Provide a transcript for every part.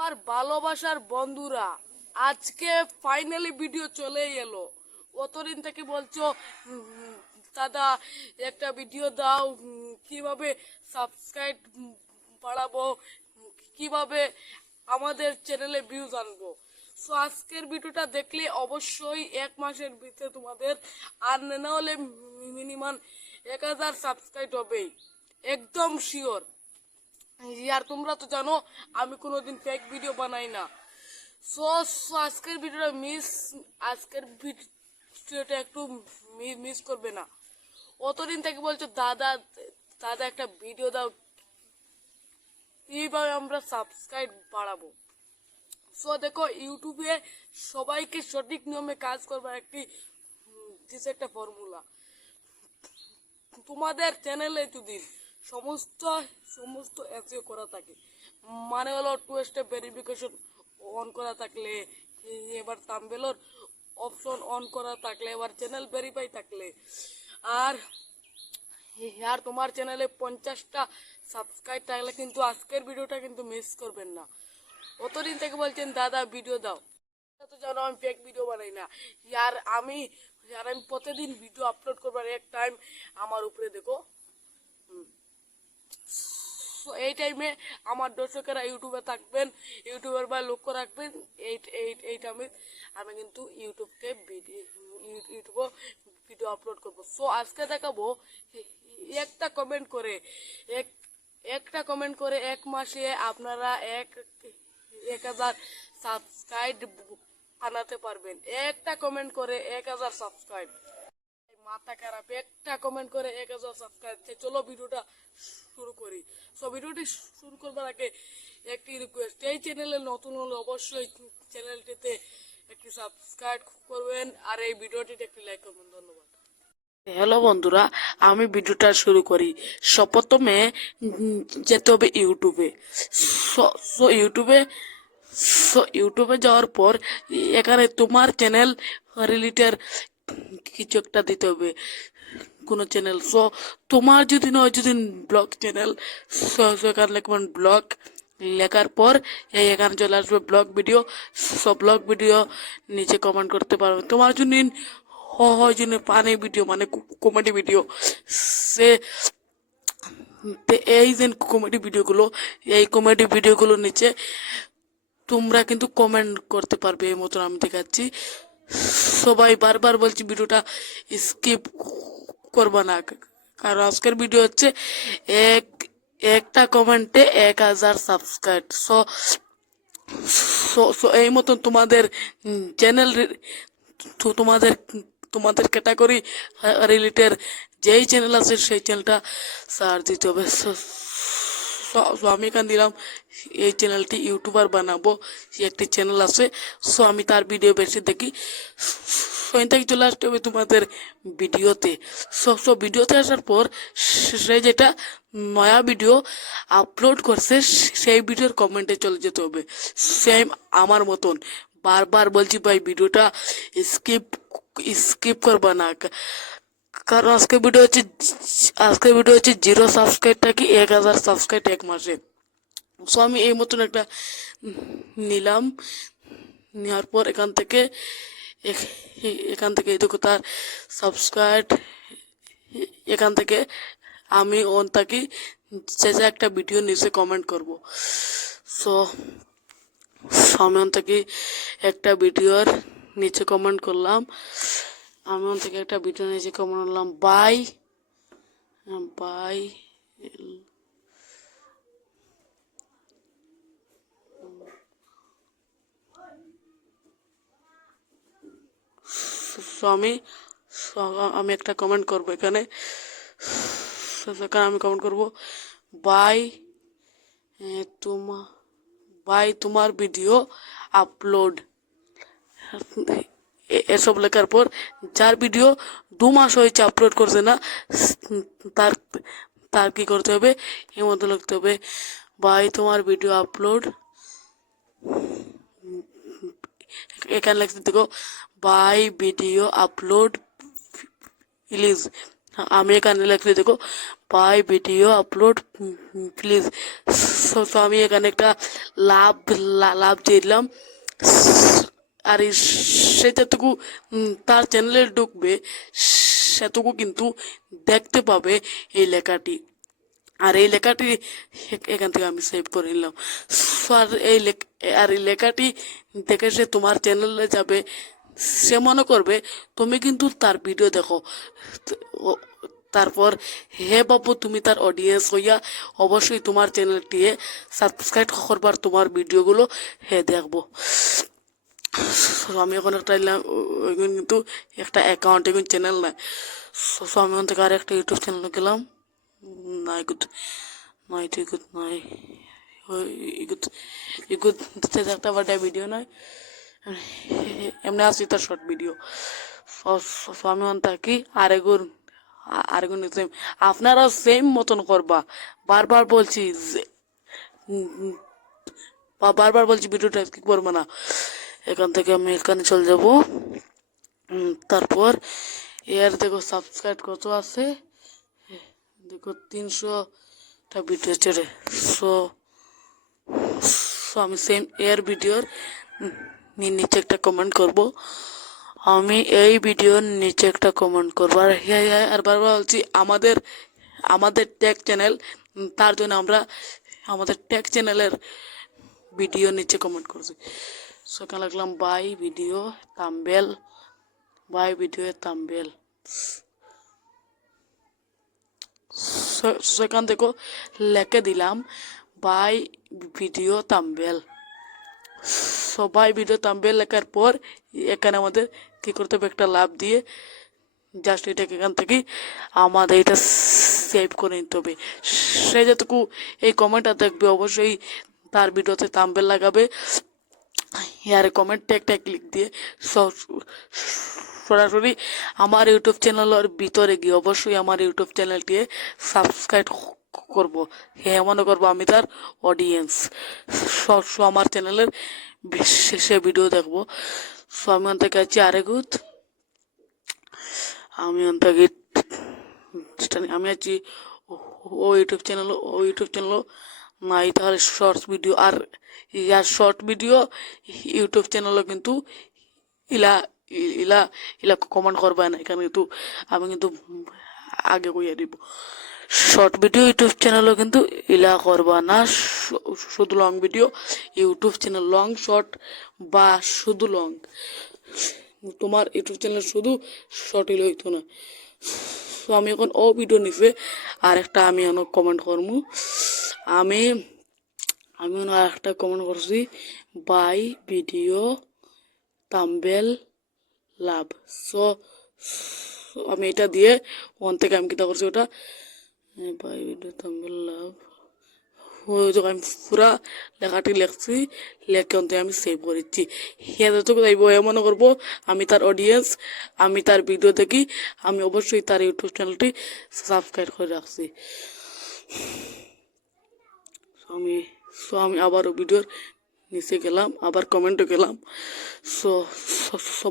আমার ভালোবাসার বন্ধুরা, আজকে ফাইনালি ভিডিও চলে এলো। অতদিন থেকে বলছো দাদা একটা ভিডিও দাও, কিভাবে সাবস্ক্রাইব বাড়াবো, কিভাবে আমাদের চ্যানেলে ভিউজ আনবো। সো আজকের ভিডিওটা দেখলে অবশ্যই 1 মাসের ভিতরে তোমাদের আর না হলে মিনিমাম 1000 সাবস্ক্রাইব হবেই, একদম শিওর। আর তোমরা তো জানো আমি কোনোদিন ফেক ভিডিও বানাই না। সো আজকের ভিডিওটা একটু মিস করবে না। অতদিন থেকে বলছো দাদা দাদা একটা ভিডিও দাও, কিভাবে আমরা সাবস্ক্রাইব বাড়াবো। সো দেখো, ইউটিউবে সবাইকে সঠিক নিয়মে কাজ করবার একটা ফর্মুলা। তোমাদের চ্যানেলে যদি সমস্ত সমস্ত এসইও করা থাকে, মানে হলো 2 স্টেপ ভেরিফিকেশন অন করা থাকলে, এবার থাম্বনেলের অপশন অন করা থাকলে, এবার চ্যানেল ভেরিফাই থাকলে, আর আর তোমার চ্যানেলে 50টা সাবস্ক্রাইব থাকলে কিন্তু আজকের ভিডিওটা কিন্তু মিস করবেন না। অতদিন থেকে বলছেন দাদা ভিডিও দাও, তো জানো আমি ফেক ভিডিও বানাই না। আমি প্রতিদিন ভিডিও আপলোড করবার এক টাইম আমার উপরে দেখো। এই টাইমে আমার দর্শকেরা ইউটিউবে থাকবেন, ইউটিউবের বা লক্ষ্য রাখবেন। এই টাইমে আমি কিন্তু ইউটিউবে ভিডিও আপলোড করবো। সো আজকে দেখাবো একটা কমেন্ট করে একটা কমেন্ট করে 1 মাসে আপনারা 1000 সাবস্ক্রাইব আনাতে পারবেন। একটা কমেন্ট করে 1000 সাবস্ক্রাইব, মাথা খারাপ। একটা কমেন্ট করে 1000 সাবস্ক্রাইব। চলো ভিডিওটা শুরু করি। সো ভিডিওটি শুরু করবার আগে একটি রিকোয়েস্ট, এই চ্যানেলে নতুন হলে অবশ্যই চ্যানেলটিতে একটি সাবস্ক্রাইব করবেন আর এই ভিডিওটিতে একটি লাইক করবেন। ধন্যবাদ। হ্যালো বন্ধুরা, আমি ভিডিওটা শুরু করি। প্রথমে যেতে হবে ইউটিউবে। সো ইউটিউবে যাওয়ার পর এখানে তোমার চ্যানেল রিলেটেড কিছু একটা দিতে হবে, কোনো চ্যানেল। সো তোমার যদি নয়, যদি ব্লগ চ্যানেল, এখানে লিখবেন ব্লগ, লেখার পর এখানে চলে আসবে ব্লগ ভিডিও। সব ব্লগ ভিডিও নিচে কমেন্ট করতে পারবে। তোমার জন্য হয় জন্য পানি ভিডিও মানে কমেডি ভিডিও, সে এই যে কমেডি ভিডিওগুলো নিচে তোমরা কিন্তু কমেন্ট করতে পারবে। এই মতন আমি দেখাচ্ছি। সবাই বারবার বলছি ভিডিওটা স্কিপ করবা না, কারণ আজকের ভিডিও হচ্ছে একটা কমেন্টে 1000 সাবস্ক্রাইব। সো এই মতন তোমাদের চ্যানেল, তোমাদের তোমাদের ক্যাটাগরি রিলেটেড যেই চ্যানেল আছে সেই চ্যানেলটা সার্চ দিতে হবে। সো আমি এখান দিলাম এই চ্যানেলটি ইউটিউবার বানাবো, একটি চ্যানেল আছে। সো আমি তার ভিডিও বেশি দেখি। থেকে চলে আসতে হবে তোমাদের ভিডিওতে। সো ভিডিওতে আসার পর সে যেটা নয়া ভিডিও আপলোড করছে সেই ভিডিওর কমেন্টে চলে যেতে হবে। সেম আমার মতন বারবার বলছি ভাই ভিডিওটা স্কিপ স্কিপ করবা না, কারণ আজকে ভিডিও হচ্ছে 0 সাবস্ক্রাইব থাকি 1000 সাবস্ক্রাইব 1 মাসে। সো আমি এই মতন একটা নিলাম। নেওয়ার পর এখান থেকে দেখো তার সাবস্ক্রাইব। এখান থেকে আমি অন থাকি যে একটা ভিডিও নিচে কমেন্ট করব। সো আমি অন থেকে একটা ভিডিওর নিচে কমেন্ট করলাম। আমি অন থেকে একটা ভিডিও নিচে কমেন্ট করলাম বাই বাই আমি একটা কমেন্ট করব এখানে। আমি কমেন্ট করব বাই তোমার ভিডিও আপলোড, এসব লেখার পর যার ভিডিও 2 মাস হয়েছে আপলোড করছে না, তার তার কি করতে হবে, এর মধ্যে লিখতে হবে ভাই তোমার ভিডিও আপলোড। এখানে লিখতে দেখো ভাই ভিডিও আপলোড প্লিজ। আমি এখানে লিখছি দেখো বাই ভিডিও আপলোড প্লিজ। তো আমি এখানে একটা লাভ লাভ দিলাম। আর সেটাটুকু তার চ্যানেলে ঢুকবে সেটুকু কিন্তু দেখতে পাবে এই লেখাটি। আর এই লেখাটি এখান থেকে আমি সেভ করে নিলাম। আর এই লেখাটি দেখে সে তোমার চ্যানেলে যাবে, সে মনে করবে তুমি কিন্তু তার ভিডিও দেখো। তারপর হে বাবু তুমি তার অডিয়েন্স হইয়া অবশ্যই তোমার চ্যানেলটি সাবস্ক্রাইব করবার, তোমার ভিডিওগুলো হে দেখবো। আমি এখন একটা কিন্তু একটা অ্যাকাউন্ট এখন চ্যানেল নাই। আমি ওখান থেকে আর একটা ইউটিউব চ্যানেলে গেলাম। নাই গুড নাই গুড নাই ইগুড ইগুড একটা বাটা ভিডিও নয়, এমনি আসি তার শর্ট ভিডিও। আমি ওখান থাকি আরেগুন সেম, আপনারাও সেম মতন করবা। বারবার বলছি বারবার বলছি ভিডিওটা কি করবো না। এখান থেকে আমি এখানে চলে যাব। তারপর এর দেখো সাবস্ক্রাইব কত আছে, দেখো 300টা ভিডিও ছেড়ে। সো আমি সেম এর ভিডিওর নিচে একটা কমেন্ট করব। আমি এই ভিডিওর নিচে একটা কমেন্ট করবো। আর হ্যাঁ আর বারবার বলছি আমাদের টেক চ্যানেল, তার জন্য আমরা আমাদের টেক চ্যানেলের ভিডিও নিচে কমেন্ট করছি। সেখানে লিখলাম বাই ভিডিও থাম্বনেল। সেখান থেকে লিখে দিলাম বাই ভিডিও থাম্বনেল। সবাই ভিডিও থাম্বনেল লেখার পর এখানে আমাদের কি করতে হবে, একটা লাভ দিয়ে জাস্ট এটাকে এখান থেকে আমাদের এটা সেভ করে নিতে হবে। সে যেটুকু এই কমেন্টটা দেখবে অবশ্যই তার ভিডিওতে থাম্বনেল লাগাবে, আর কমেন্ট ট্যাগটা ক্লিক দিয়ে সরাসরি আমার ইউটিউব চ্যানেলের ভিতরে গিয়ে অবশ্যই আমার ইউটিউব চ্যানেলটি সাবস্ক্রাইব করব। হ্যাঁ মনে করবো আমি তার অডিয়েন্স, আমার চ্যানেলের শেষে ভিডিও দেখবো। সো আমি ওখান থেকে আছি আরেগুত, আমি ওখান থেকে আমি আছি ও ইউটিউব চ্যানেল নাই, তাহলে শর্টস ভিডিও। আর ইয়ার শর্ট ভিডিও ইউটিউব চ্যানেলও কিন্তু ইলা ইলা ইলা কমেন্ট করবা না এখানে, কিন্তু আমি কিন্তু আগে কইয়া দিব শর্ট ভিডিও ইউটিউব চ্যানেলও কিন্তু ইলা করবা না। শুধু long video YouTube channel, long short বা শুধু লং, তোমার ইউটিউব চ্যানেল শুধু শর্ট হইলে হইতো না। তো আমি এখন ও ভিডিও নিছে আর একটা আমি অনেক কমেন্ট করবো। আমি আর একটা কমেন্ট করছি by video thumbnail love. So আমি এটা দিয়ে ওখান থেকে আমি কিতা করছি ওটা বাই ভিডিও থাম্বনেল লাভ, আমি পুরা লেখাটি লিখছি, লেখে অন্তে আমি সেভ করেছি। যতটুকু চাইবো মনে করবো আমি তার অডিয়েন্স, আমি তার ভিডিও দেখি, আমি অবশ্যই তার ইউটিউব চ্যানেলটি সাবস্ক্রাইব করে রাখছি। আমি আবারও ভিডিওর নিচে গেলাম, আবার কমেন্টও গেলাম।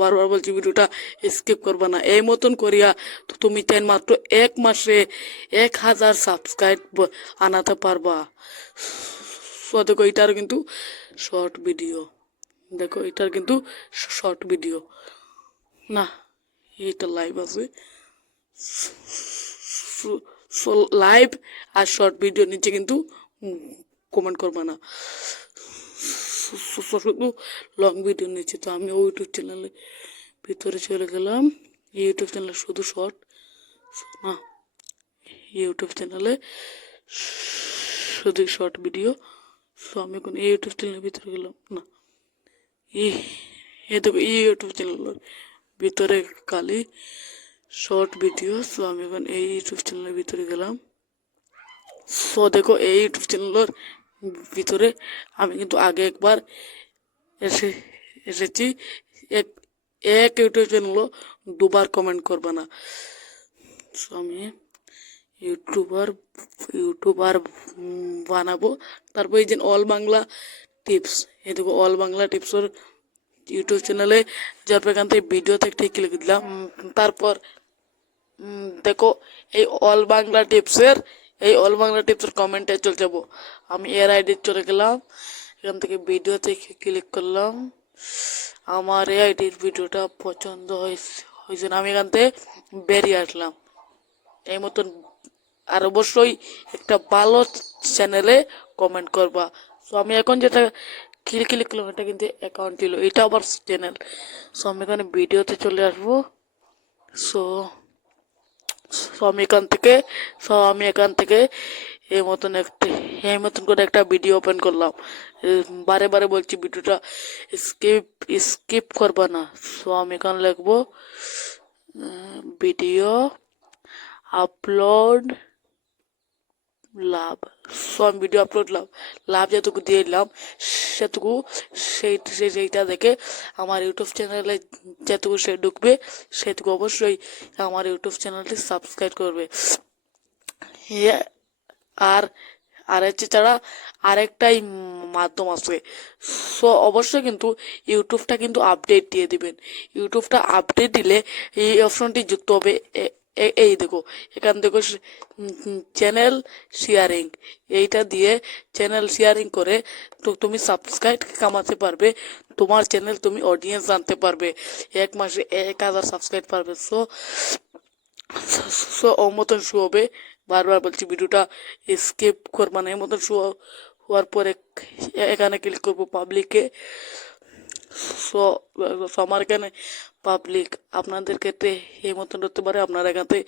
বারবার বলছি ভিডিওটা স্কিপ করবা না। এই মতন করিয়া তো তুমি মাত্র 1 মাসে 1000 সাবস্ক্রাইব আনাতে পারবা। দেখো এটার কিন্তু শর্ট ভিডিও, দেখো এটার কিন্তু শর্ট ভিডিও না, এটা লাইভ আছে। লাইভ আর শর্ট ভিডিও নিচে কিন্তু কমেন্ট করবা না, শুধু লং ভিডিও নিচ্ছে। তো আমি ইউটিউব চ্যানেলের ভিতরে চলে গেলাম, ইউটিউব চ্যানেলে শুধু শর্ট না, ইউটিউব চ্যানেলে শুধু শর্ট ভিডিও। সো আমি এখন এই ইউটিউব চ্যানেলের ভিতরে গেলাম না, দেখো এই ইউটিউব চ্যানেলের ভিতরে খালি শর্ট ভিডিও। সো আমি এখন এই ইউটিউব চ্যানেলের ভিতরে গেলাম। সো দেখো এই ইউটিউব চ্যানেলের ভিতরে আমি কিন্তু আগে একবার এসেছি। এক ইউটিউব চ্যানেলও দুবার কমেন্ট করবা না। সো আমি ইউটিউবার বানাবো। তারপর এই যে অল বাংলা টিপস, এই দেখো অল বাংলা টিপসের ইউটিউব চ্যানেলে যার এখান থেকে ভিডিও থেকে ঠিক লিখে দিলাম। তারপর দেখো এই অল বাংলা টিপসের কমেন্টে চলে যাব। আমি এর আইডি চলে গেলাম, এখান থেকে ভিডিওতে ক্লিক করলাম। আমার এই আইডির ভিডিওটা পছন্দ হয়েছে না, আমি এখান থেকে বেরিয়ে আসলাম এই মতন। আর অবশ্যই একটা ভালো চ্যানেলে কমেন্ট করবা। সো আমি এখন যেটা ক্লিক করলাম এটা কিন্তু অ্যাকাউন্ট ছিল, এটা আবার চ্যানেল। সো আমি এখানে ভিডিওতে চলে আসবো। সো আমি এখান থেকে এই মতন করে একটা ভিডিও ওপেন করলাম। বারে বারে বলছি ভিডিওটা স্কিপ স্কিপ করবা না। সো আমি এখানে লিখবো ভিডিও আপলোড লাভ। সো আমি ভিডিও আপলোড লাভ যেটুকু দিয়ে দিলাম সেটুকু সেইটা দেখে আমার ইউটিউব চ্যানেলে যেটুকু সে ঢুকবে সেটুকু অবশ্যই আমার ইউটিউব চ্যানেলটি সাবস্ক্রাইব করবে। আর আর হচ্ছে ছাড়া আরেকটাই মাধ্যম আছে। সো অবশ্যই কিন্তু ইউটিউবটা কিন্তু আপডেট দিয়ে দিবেন। ইউটিউবটা আপডেট দিলে এই অপশনটি যুক্ত হবে। এই দেখো এখান থেকে চ্যানেল শেয়ারিং, এইটা দিয়ে চ্যানেল শেয়ারিং করে তো তুমি সাবস্ক্রাইব কামাতে পারবে। তোমার চ্যানেল তুমি অডিয়েন্স আনতে পারবে, 1 মাসে 1000 সাবস্ক্রাইব পারবে। সো সো ও মতন শো হবে। বারবার বলছি ভিডিওটা স্কিপ করবা না। এই মতন শো হওয়ার পরে এখানে ক্লিক করবো পাবলিকে। সো আমার এখানে পাবলিক, আপনাদের ক্ষেত্রে এই মতন হতে পারে, আপনারা এখানে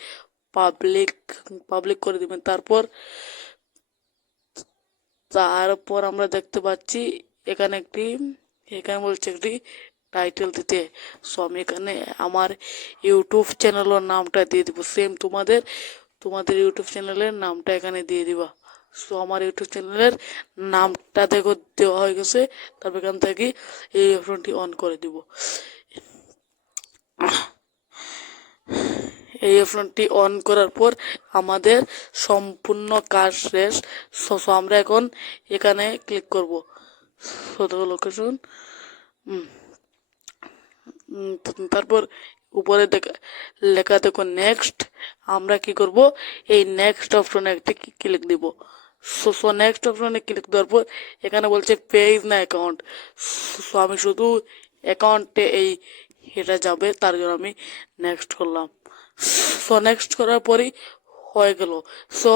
পাবলিক করে দিবেন। তারপর আমরা দেখতে পাচ্ছি এখানে এখানে বলছে একটি টাইটেল দিতে। সো আমি এখানে আমার ইউটিউব চ্যানেলের নামটা দিয়ে দিব। সেম তোমাদের ইউটিউব চ্যানেলের নামটা এখানে দিয়ে দিবা। সো আমার ইউটিউব চ্যানেলের নামটা দেখো দেওয়া হয়ে গেছে। তারপর এখান থেকে এই অপশনটি অন করে দিব। এই অপশনটি অন করার পর আমাদের সম্পূর্ণ কাজ শেষ। সো আমরা এখন এখানে ক্লিক করব। লোকেশন, তারপর উপরে লেখা দেখো নেক্সট। আমরা কি করব, এই নেক্সট অপশনে একটা ক্লিক দিব। সো নেক্সট অপশনে ক্লিক দেওয়ার পর এখানে বলছে পেজ না অ্যাকাউন্ট। সো আমি শুধু অ্যাকাউন্টে এটা যাবে, তার জন্য আমি নেক্সট করলাম। সো নেক্সট করার পরেই হয়ে গেল। সো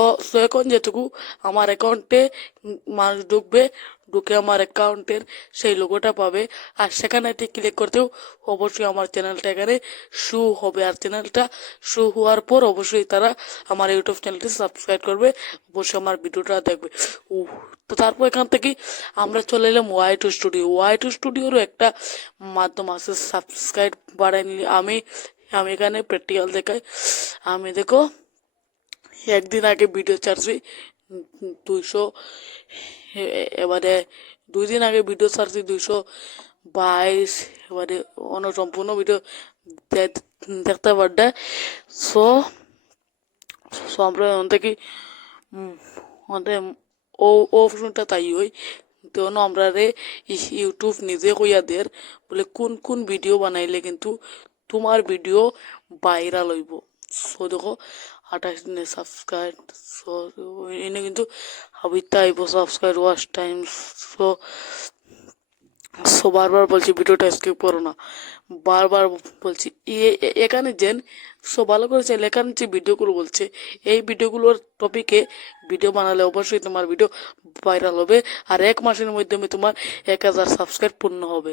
এখন যেটুকু আমার অ্যাকাউন্টে মানুষ ঢুকে আমার অ্যাকাউন্টের সেই লোগোটা পাবে। আর সেখানে ক্লিক করতেও অবশ্যই আমার চ্যানেলটা এখানে শো হবে। আর চ্যানেলটা শো হওয়ার পর অবশ্যই তারা আমার ইউটিউব চ্যানেলটি সাবস্ক্রাইব করবে, অবশ্যই আমার ভিডিওটা দেখবে। তো তারপর এখান থেকে আমরা চলে এলাম ওয়াই টু স্টুডিওরও একটা মাধ্যম আছে সাবস্ক্রাইব বাড়াই নিলে। আমি এখানে প্র্যাকটিক্যাল দেখাই। আমি দেখো একদিন আগে ভিডিও ছাড়ছি 200, এবারে 2 দিন আগে ভিডিও ছাড়ছি 222। এবারে সম্পূর্ণ ভিডিও দেখতে পারবে। সো আমরা থেকে আমাদের ও অপশনটা তাই হই। তেমন আমরা ইউটিউব নিজে কইয়া দের বলে কোন ভিডিও বানাইলে কিন্তু তোমার ভিডিও ভাইরাল হইব। সো দেখো 28 দিনে সাবস্ক্রাইব। সো এনে কিন্তু হাবিতে আইব সাবস্ক্রাইব ওয়াচ টাইম। সো বারবার বলছি ভিডিওটা স্কিপ করো না, বারবার বলছি। এখানে যেন ভালো করেছে এখানে যে ভিডিওগুলো বলছে এই ভিডিওগুলোর টপিকে ভিডিও বানালে অবশ্যই তোমার ভিডিও ভাইরাল হবে। আর 1 মাসের মধ্যে তোমার 1000 সাবস্ক্রাইব পূর্ণ হবে।